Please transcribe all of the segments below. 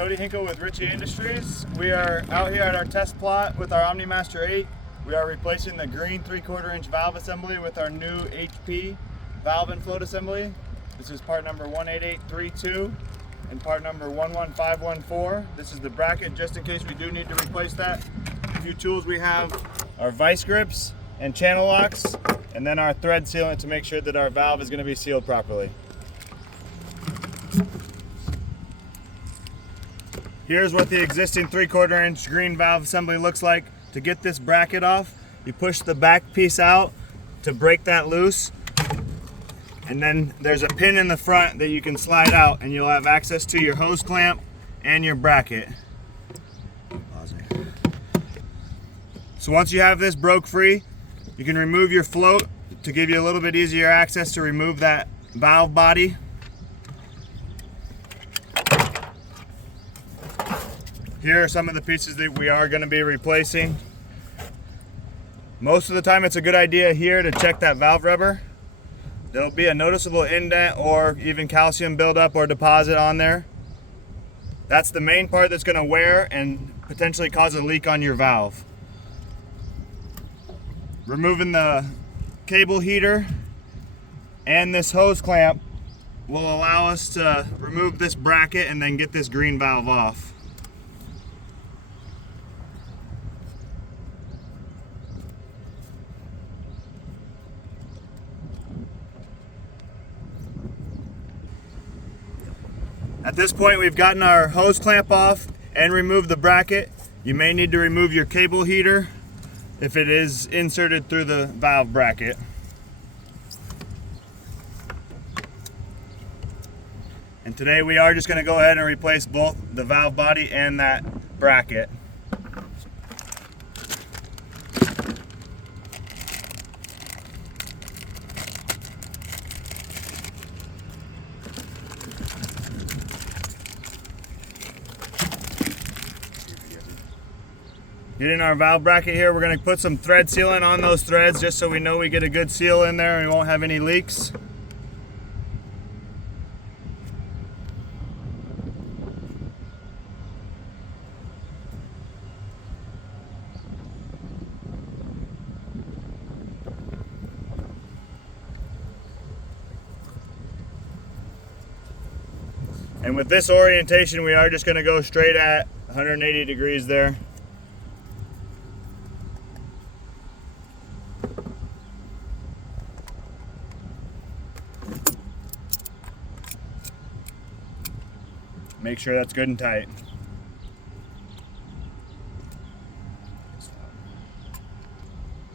Cody Hinkle with Ritchie Industries. We are out here at our test plot with our OmniMaster 8. We are replacing the green 3/4 inch valve assembly with our new HP valve and float assembly. This is part number 18832 and part number 11514. This is the bracket just in case we do need to replace that. A few tools we have are vice grips and channel locks, and then our thread sealant to make sure that our valve is going to be sealed properly. Here's what the existing 3/4 inch green valve assembly looks like. To get this bracket off, you push the back piece out to break that loose, and then there's a pin in the front that you can slide out and you'll have access to your hose clamp and your bracket. So once you have this broke free, you can remove your float to give you a little bit easier access to remove that valve body. Here are some of the pieces that we are going to be replacing. Most of the time it's a good idea here to check that valve rubber. There'll be a noticeable indent or even calcium buildup or deposit on there. That's the main part that's going to wear and potentially cause a leak on your valve. Removing the cable heater and this hose clamp will allow us to remove this bracket and then get this green valve off. At this point, we've gotten our hose clamp off and removed the bracket. You may need to remove your cable heater if it is inserted through the valve bracket. And today we are just going to go ahead and replace both the valve body and that bracket. Getting our valve bracket here, we're going to put some thread sealant on those threads just so we know we get a good seal in there and we won't have any leaks. And with this orientation, we are just going to go straight at 180 degrees there. Make sure that's good and tight.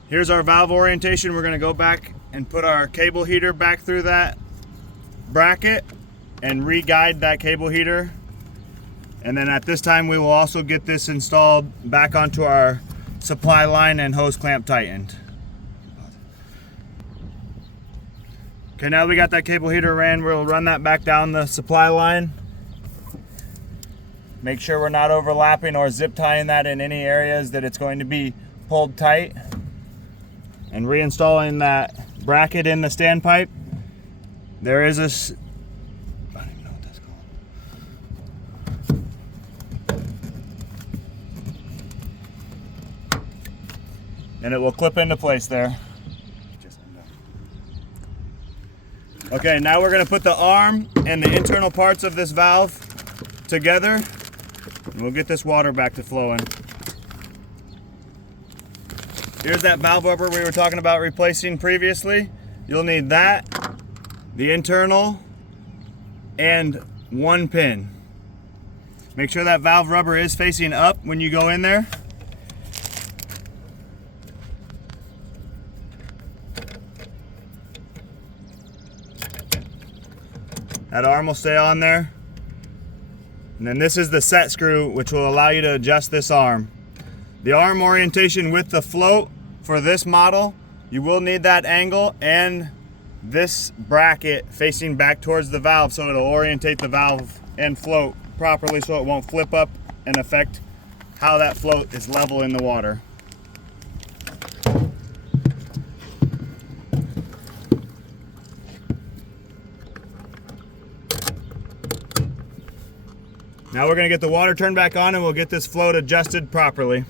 Here's our valve orientation. We're going to go back and put our cable heater back through that bracket and re-guide that cable heater. And then at this time we will also get this installed back onto our supply line and hose clamp tightened. Okay, now we got that cable heater ran, we'll run that back down the supply line. Make sure we're not overlapping or zip tying that in any areas that it's going to be pulled tight. And reinstalling that bracket in the standpipe. There is a, I don't even know what that's called. And it will clip into place there. Okay, now we're going to put the arm and the internal parts of this valve together. And we'll get this water back to flowing. Here's that valve rubber we were talking about replacing previously. You'll need that, the internal, and one pin. Make sure that valve rubber is facing up when you go in there. That arm will stay on there. And then this is the set screw, which will allow you to adjust this arm. The arm orientation with the float for this model, you will need that angle and this bracket facing back towards the valve so it'll orientate the valve and float properly so it won't flip up and affect how that float is level in the water. Now we're going to get the water turned back on and we'll get this float adjusted properly.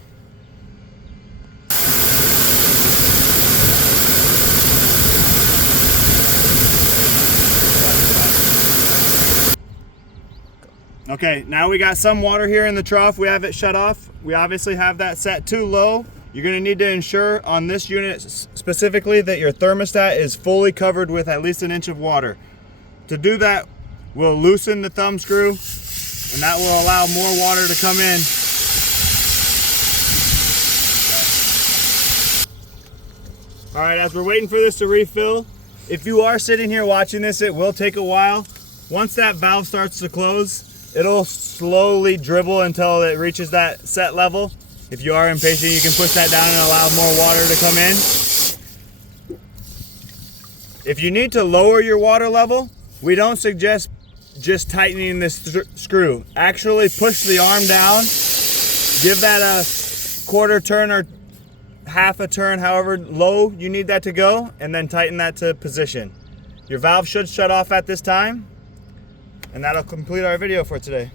Okay, now we got some water here in the trough. We have it shut off. We obviously have that set too low. You're gonna need to ensure on this unit specifically that your thermostat is fully covered with at least an inch of water. To do that, we'll loosen the thumb screw and that will allow more water to come in. All right, as we're waiting for this to refill, if you are sitting here watching this, it will take a while. Once that valve starts to close, it'll slowly dribble until it reaches that set level. If you are impatient, you can push that down and allow more water to come in. If you need to lower your water level, we don't suggest just tightening this screw. Actually push the arm down, give that a quarter turn or half a turn, however low you need that to go, and then tighten that to position. Your valve should shut off at this time. And that'll complete our video for today.